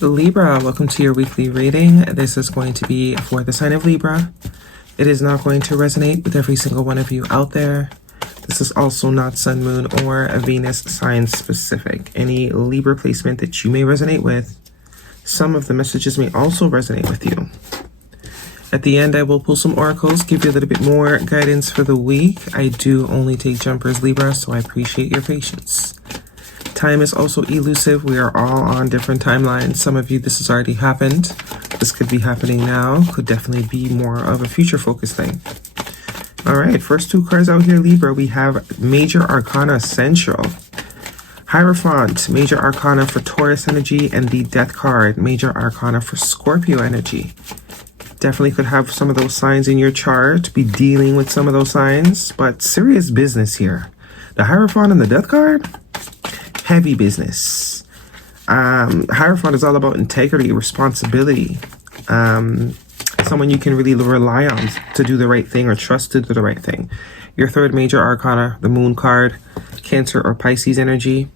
Libra, welcome to your weekly reading. This is going to be for the sign of Libra. It is not going to resonate with every single one of you out there. This is also not Sun, Moon, or a Venus sign specific. Any Libra placement that you may resonate with, some of the messages may also resonate with you. At the end, I will pull some oracles, give you a little bit more guidance for the week. I do only take jumpers, Libra, so I appreciate your patience. Time is also elusive. We are all on different timelines. Some of you, this has already happened. This could be happening now. Could definitely be more of a future focus thing. All right, first two cards out here, Libra. We have Major Arcana Central. Hierophant, Major Arcana for Taurus energy, and the Death card, Major Arcana for Scorpio energy. Definitely could have some of those signs in your chart, be dealing with some of those signs, but serious business here. The Hierophant and the Death card, heavy business. Hierophant is all about integrity, responsibility. Someone you can really rely on to do the right thing or trust to do the right thing. Your third major arcana, the Moon card, Cancer or Pisces energy.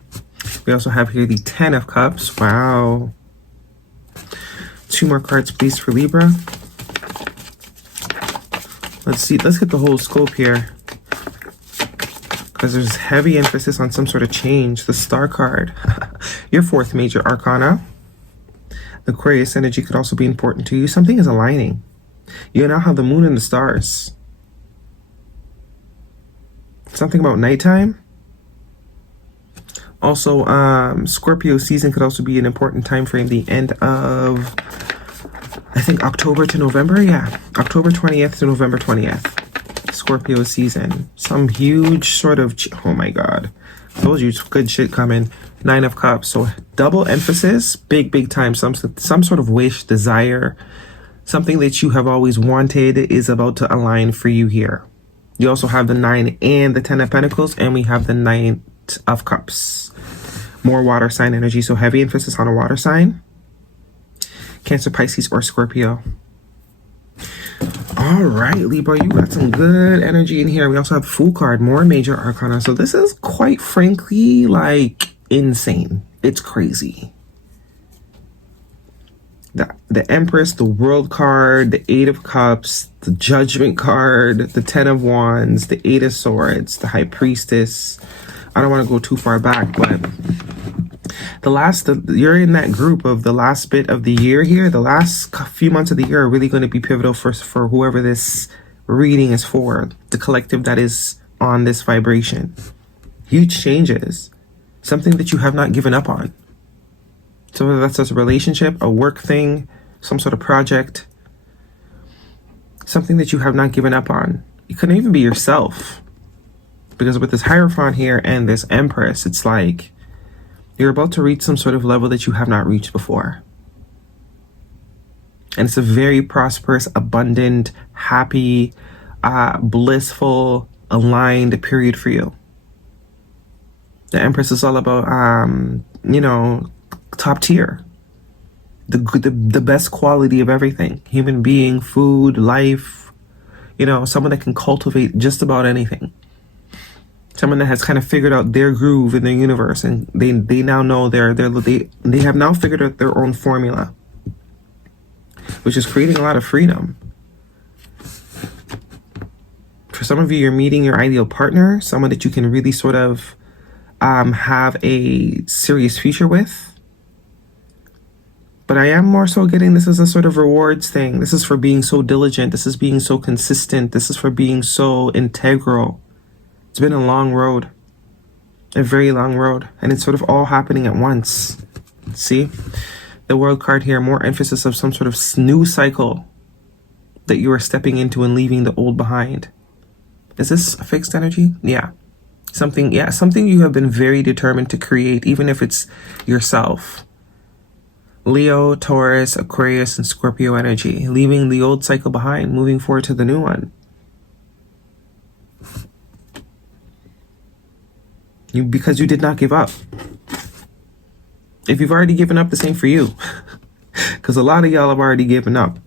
We also have here the Ten of Cups. Wow. Two more cards, please, for Libra. Let's see. Let's get the whole scope here, because there's heavy emphasis on some sort of change. The Star card. Your fourth major arcana. Aquarius energy could also be important to you. Something is aligning. You now have the moon and the stars. Something about nighttime. Also, Scorpio season could also be an important time frame. The end of, I think, October to November. Yeah, October 20th to November 20th. Scorpio season. Some huge sort of, oh my God. Told you, good shit coming. Nine of Cups. So double emphasis, big time. Some sort of wish, desire, something that you have always wanted is about to align for you here. You also have the 9 and the 10 of Pentacles, and we have the Knight of Cups. More water sign energy, so heavy emphasis on a water sign. Cancer, Pisces, or Scorpio. All right, Libra, you got some good energy in here. We also have Fool card, more major arcana. So this is quite frankly like insane. It's crazy. The Empress, the World card, the Eight of Cups, the Judgment card, the Ten of Wands, the Eight of Swords, the High Priestess. I don't want to go too far back, but you're in that group of the last bit of the year here. The last few months of the year are really going to be pivotal for whoever this reading is for, the collective that is on this vibration. Huge changes, something that you have not given up on. So whether that's a relationship, a work thing, some sort of project, something that you have not given up on. It couldn't even be yourself, because with this Hierophant here and this Empress, it's like you're about to reach some sort of level that you have not reached before. And it's a very prosperous, abundant, happy, blissful, aligned period for you. The Empress is all about, top tier. The best quality of everything. Human being, food, life. Someone that can cultivate just about anything. Someone that has kind of figured out their groove in their universe, and they now know they have now figured out their own formula, which is creating a lot of freedom. For some of you, you're meeting your ideal partner, someone that you can really sort of have a serious future with. But I am more so getting this as a sort of rewards thing. This is for being so diligent. This is being so consistent. This is for being so integral. It's been a long road, a very long road, and it's sort of all happening at once. See, the World card here, more emphasis of some sort of new cycle that you are stepping into and leaving the old behind. Is this a fixed energy? Yeah. Something you have been very determined to create, even if it's yourself. Leo, Taurus, Aquarius, and Scorpio energy, leaving the old cycle behind, moving forward to the new one. Because you did not give up. If you've already given up, the same for you. Because a lot of y'all have already given up.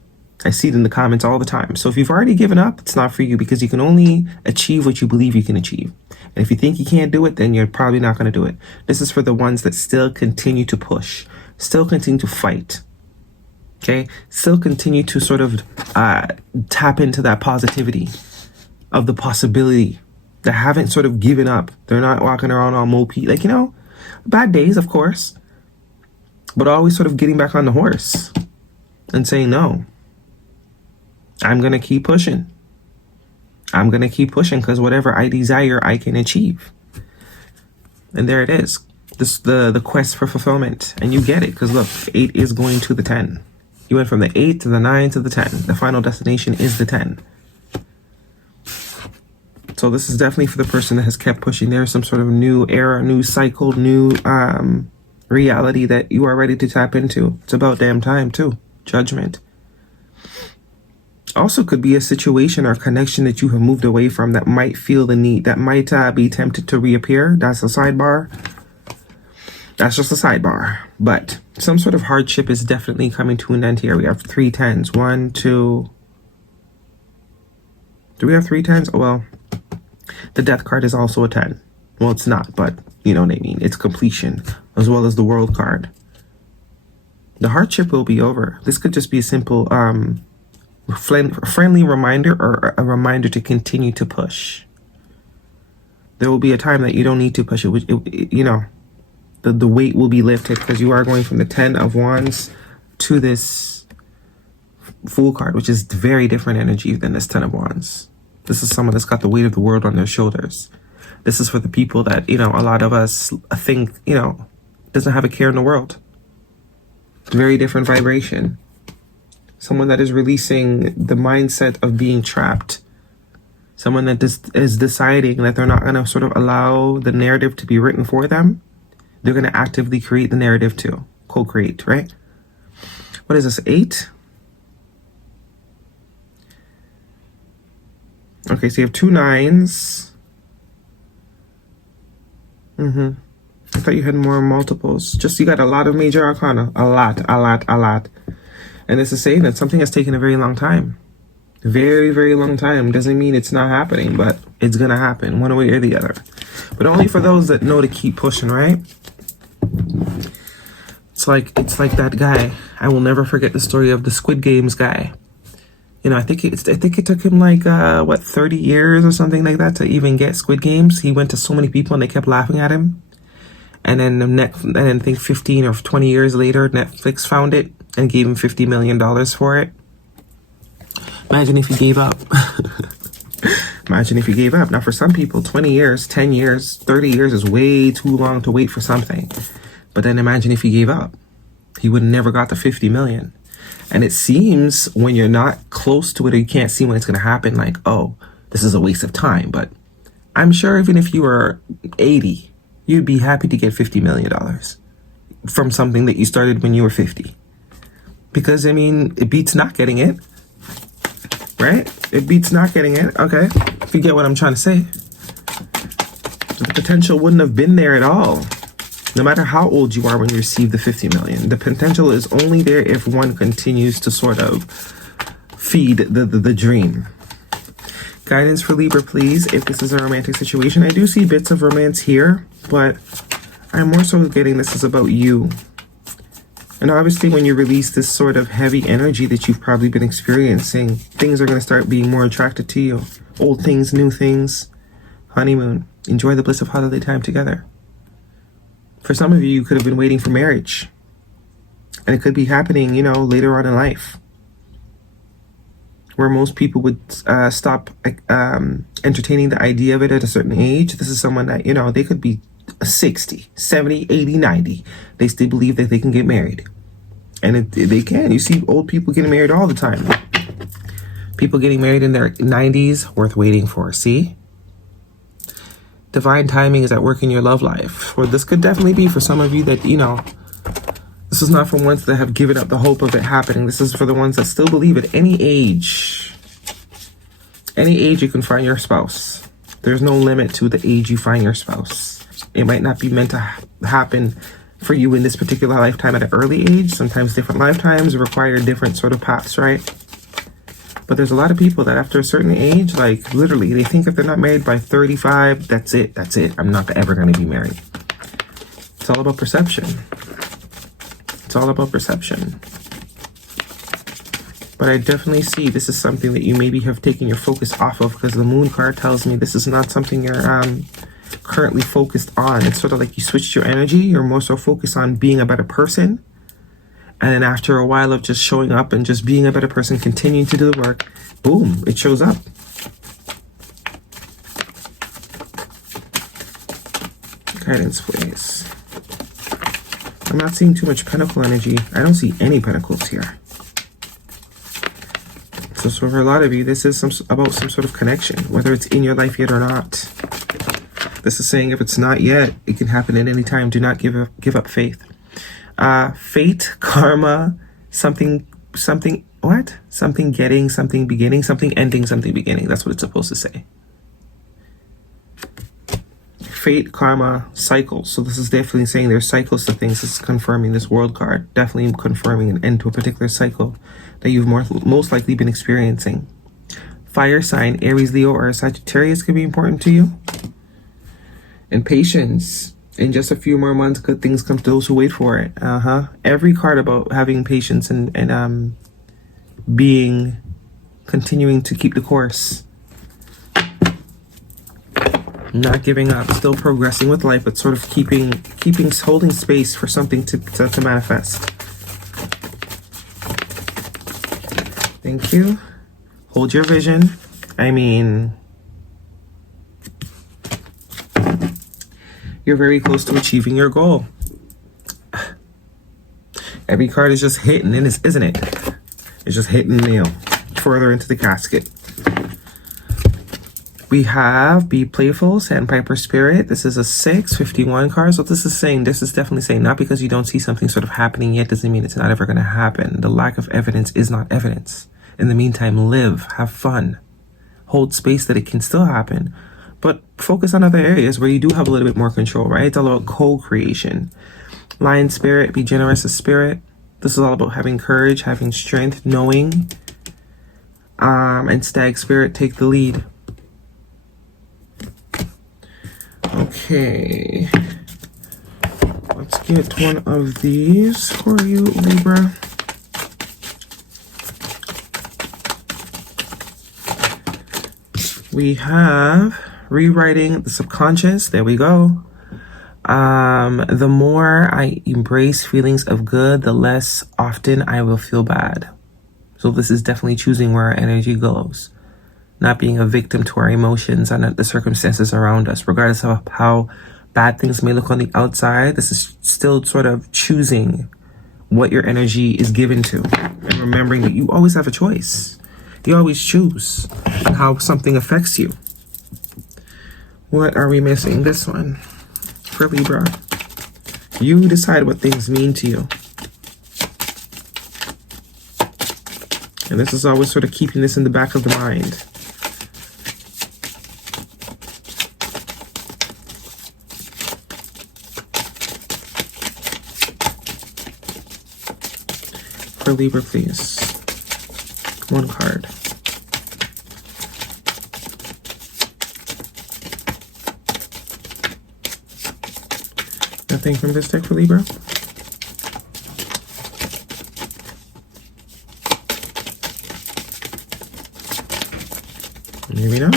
I see it in the comments all the time. So if you've already given up, it's not for you, because you can only achieve what you believe you can achieve. And if you think you can't do it, then you're probably not going to do it. This is for the ones that still continue to push, still continue to fight. Okay, still continue to sort of tap into that positivity of the possibility. They haven't sort of given up. They're not walking around all mopey. Like, bad days, of course, but always sort of getting back on the horse and saying, no, I'm going to keep pushing. I'm going to keep pushing because whatever I desire, I can achieve. And there it is. This the quest for fulfillment. And you get it because, look, 8 is going to the 10. You went from the 8 to the 9 to the 10. The final destination is the 10. So this is definitely for the person that has kept pushing. There's some sort of new era, new cycle, new reality that you are ready to tap into. It's about damn time, too. Judgment. Also could be a situation or connection that you have moved away from that might feel the need, that might be tempted to reappear. That's a sidebar. That's just a sidebar. But some sort of hardship is definitely coming to an end here. We have 3 10s. 1, 2. Do we have 3 10s? Oh, well, the death card is also a 10. Well, it's not, but you know what I mean. It's completion, as well as the world card. The hardship will be over. This could just be a simple friendly reminder or a reminder to continue to push. There will be a time that you don't need to push it. The weight will be lifted because you are going from the 10 of Wands to this Fool card, which is very different energy than this 10 of Wands. This is someone that's got the weight of the world on their shoulders. This is for the people that, a lot of us think, doesn't have a care in the world. Very different vibration. Someone that is releasing the mindset of being trapped. Someone that is deciding that they're not going to sort of allow the narrative to be written for them. They're going to actively create the narrative too. Co-create, right? What is this, 8? Okay, so you have 2 9s. I thought you had more multiples. Just you got a lot of major arcana. A lot. And this is saying that something has taken a very long time. Very, very long time. Doesn't mean it's not happening, but it's going to happen one way or the other. But only for those that know to keep pushing, right? It's like that guy. I will never forget the story of the Squid Games guy. I think it took him 30 years or something like that to even get Squid Games. He went to so many people and they kept laughing at him. And then I think 15 or 20 years later, Netflix found it and gave him $50 million for it. Imagine if he gave up. Imagine if he gave up. Now, for some people, 20 years, 10 years, 30 years is way too long to wait for something. But then imagine if he gave up. He would have never got the 50 million. And it seems when you're not close to it or you can't see when it's going to happen, like, oh, this is a waste of time. But I'm sure even if you were 80, you'd be happy to get $50 million from something that you started when you were 50. Because, it beats not getting it. Right? It beats not getting it. Okay. If you get what I'm trying to say. The potential wouldn't have been there at all. No matter how old you are when you receive the 50 million. The potential is only there if one continues to sort of feed the dream. Guidance for Libra, please, if this is a romantic situation. I do see bits of romance here, but I'm more so getting this is about you. And obviously when you release this sort of heavy energy that you've probably been experiencing, things are going to start being more attracted to you. Old things, new things. Honeymoon. Enjoy the bliss of holiday time together. For some of you, you could have been waiting for marriage. And it could be happening, later on in life. Where most people would stop entertaining the idea of it at a certain age. This is someone that, they could be 60, 70, 80, 90. They still believe that they can get married. And they can. You see old people getting married all the time. People getting married in their 90s, worth waiting for. See? Divine timing is at work in your love life. Or this could definitely be for some of you that, this is not for ones that have given up the hope of it happening. This is for the ones that still believe at any age. Any age you can find your spouse. There's no limit to the age you find your spouse. It might not be meant to happen for you in this particular lifetime at an early age. Sometimes different lifetimes require different sort of paths, right? But there's a lot of people that after a certain age, like literally, they think if they're not married by 35, that's it. I'm not ever going to be married. It's all about perception. It's all about perception. But I definitely see this is something that you maybe have taken your focus off of, because the moon card tells me this is not something you're currently focused on. It's sort of like you switched your energy. You're more so focused on being a better person. And then after a while of just showing up and just being a better person, continuing to do the work, boom, it shows up. Guidance, please. I'm not seeing too much pentacle energy. I don't see any pentacles here. So for a lot of you, this is about some sort of connection, whether it's in your life yet or not. This is saying if it's not yet, it can happen at any time. Do not give up faith. Fate, karma, something, what? Something getting, something beginning, something ending, something beginning. That's what it's supposed to say. Fate, karma, cycles. So this is definitely saying there's cycles to things. This is confirming this world card. Definitely confirming an end to a particular cycle that you've most likely been experiencing. Fire sign, Aries, Leo, or Sagittarius could be important to you. And patience. In just a few more months, good things come to those who wait for it. Every card about having patience and continuing to keep the course. Not giving up, still progressing with life, but sort of holding space for something to manifest. Thank you. Hold your vision. I mean, you're very close to achieving your goal. Every card is just hitting, isn't it? It's just hitting the nail further into the casket. We have Be Playful, Sandpiper Spirit. This is a 651 card. So this is definitely saying, not because you don't see something sort of happening yet doesn't mean it's not ever going to happen. The lack of evidence is not evidence. In the meantime, live, have fun, hold space that it can still happen, but focus on other areas where you do have a little bit more control, right? It's all about co-creation. Lion Spirit, Be Generous of Spirit. This is all about having courage, having strength, knowing. And Stag Spirit, Take the Lead. Okay, let's get one of these for you, Libra. We have Rewriting the Subconscious. There we go. The more I embrace feelings of good, the less often I will feel bad. So this is definitely choosing where our energy goes. Not being a victim to our emotions and the circumstances around us, regardless of how bad things may look on the outside. This is still sort of choosing what your energy is given to, and remembering that you always have a choice. You always choose how something affects you. What are we missing? This one for Libra. You decide what things mean to you. And this is always sort of keeping this in the back of the mind. For Libra, please. One card. Nothing from this deck for Libra. Maybe not.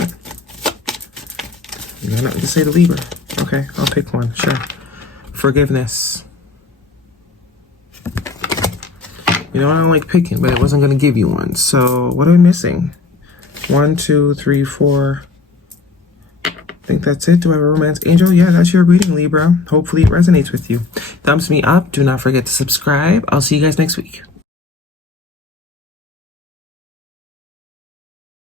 You got nothing to say to Libra. Okay, I'll pick one. Sure. Forgiveness. You know, I don't like picking, but it wasn't going to give you one. So what are we missing? 1, 2, 3, 4. I think that's it. Do I have a romance angel? Yeah, that's your reading, Libra. Hopefully it resonates with you. Thumbs me up. Do not forget to subscribe. I'll see you guys next week.